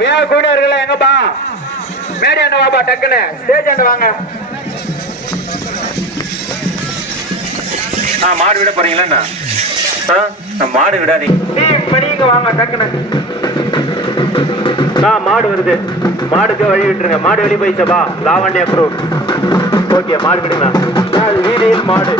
வேக எங்கப்பா? மேடி அண்ணன் வாப்பா டக்குன்னு. ஸ்டேஜ் அண்ணன் வாங்க. ஆ மாடு விட போறீங்களா மாடு விடாதீங்க. மணிங்க வாங்க டக்குன்னு. ஆ மாடு வருது. மாடுக்கு வழி விட்டுருங்க. மாடு வெளியே போயிச்சப்பா லாவண்யா ப்ரூஃப் ஓகே மாடு விடுங்க. ஆ, வீதியில் மாடு.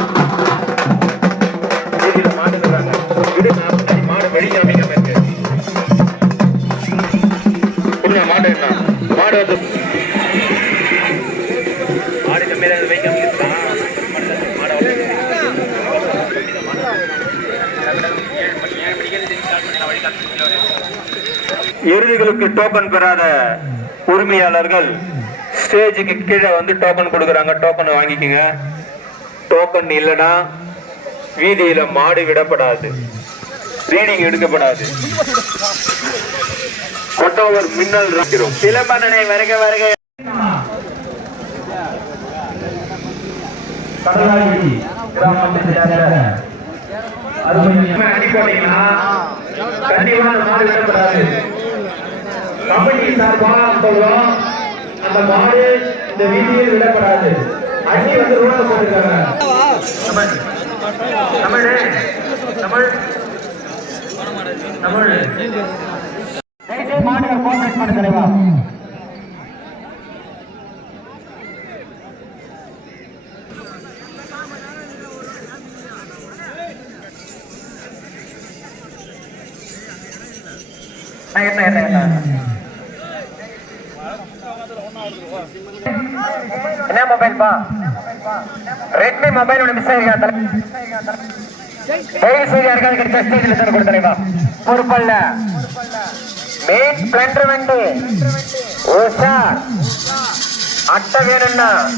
வந்து வைக்க இறுதிகளுக்கு டோக்கன் பெறாத உரிமையாளர்கள் ஸ்டேஜுக்கு கீழே வந்து டோக்கன் கொடுக்குறாங்க. டோக்கன் வாங்கிக்கோங்க. டோக்கன் இல்லைன்னா வீதியில மாடு விடப்படாது. ரீடிங் எடுக்கப்படாது. கொட்டவர் மின்னல் இருக்கிறோம் சிலம்பண்ணனை வருக வருக. கமிட்டி சார்பாக சொல்றோம் அந்த மாடு இந்த வீதியில் விடப்படாது. அடி வந்து ரோட போட்டுருக்காங்க தமிழ் தமிழ் தமிழ் தமிழ். தயவுசெய்து கோஆபரேட் பண்ண தலைவா என்ன என்ன என்ன? என்ன மொபைல் பா? ரெட்மி மொபைல் ஒன்று மிஸ் ஆகிருக்கா பொறுப்பல்ல. மெயின் ஸ்பிளண்டர் வண்டி ஓஷா அட்டை வேணும்னா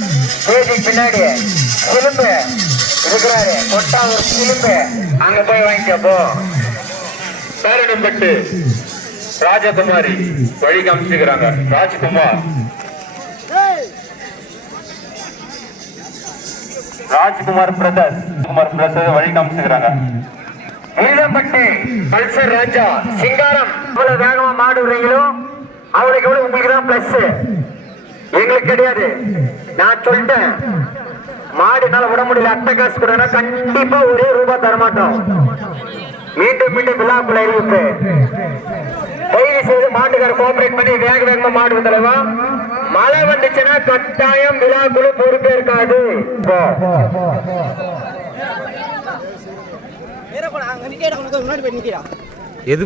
ஸ்டேஜுக்கு பின்னாடி. சிலும்பு. இருக்கிறாரு. கொட்டா ஒரு சிலும்பு. அங்க போய் வாங்கிக்க போ. பேரடம்பட்டு ராஜகுமாரி வழி காமிச்சுக்கிறாங்க. ராஜ்குமார். ராஜ்குமார் பிரதர்ஸ். குமார் பிரதர்ஸ் வழி காமிச்சுக்கிறாங்க. வீதம்பட்டி பல்சர் ராஜா சிங்காரம். இவ்வளவு வேகமா மாடு விடுறீங்களோ அவளுக்கு எவ்வளவு உங்களுக்கு தான் பிளஸ் எங்களுக்கு கிடையாது. நான் சொல்லிட்டேன் மாடுனால விட முடியல அட்டை காசு கொடுனா கண்டிப்பா ஒரே ரூபாய் தரமாட்டோம். மீண்டும் மீண்டும் விழாக்குள்ள இருக்கு தயவு செய்து மாட்டுக்கார கோஆபரேட் பண்ணி வேக வேகமா மாடு தலைவா. வந்துச்சுன்னா கட்டாயம் விழாக்குழு பொறுப்பே இருக்காது போ. நேரா போடா அங்க நிக்கிறா உனக்கு முன்னாடி போய் நிக்கிறா எது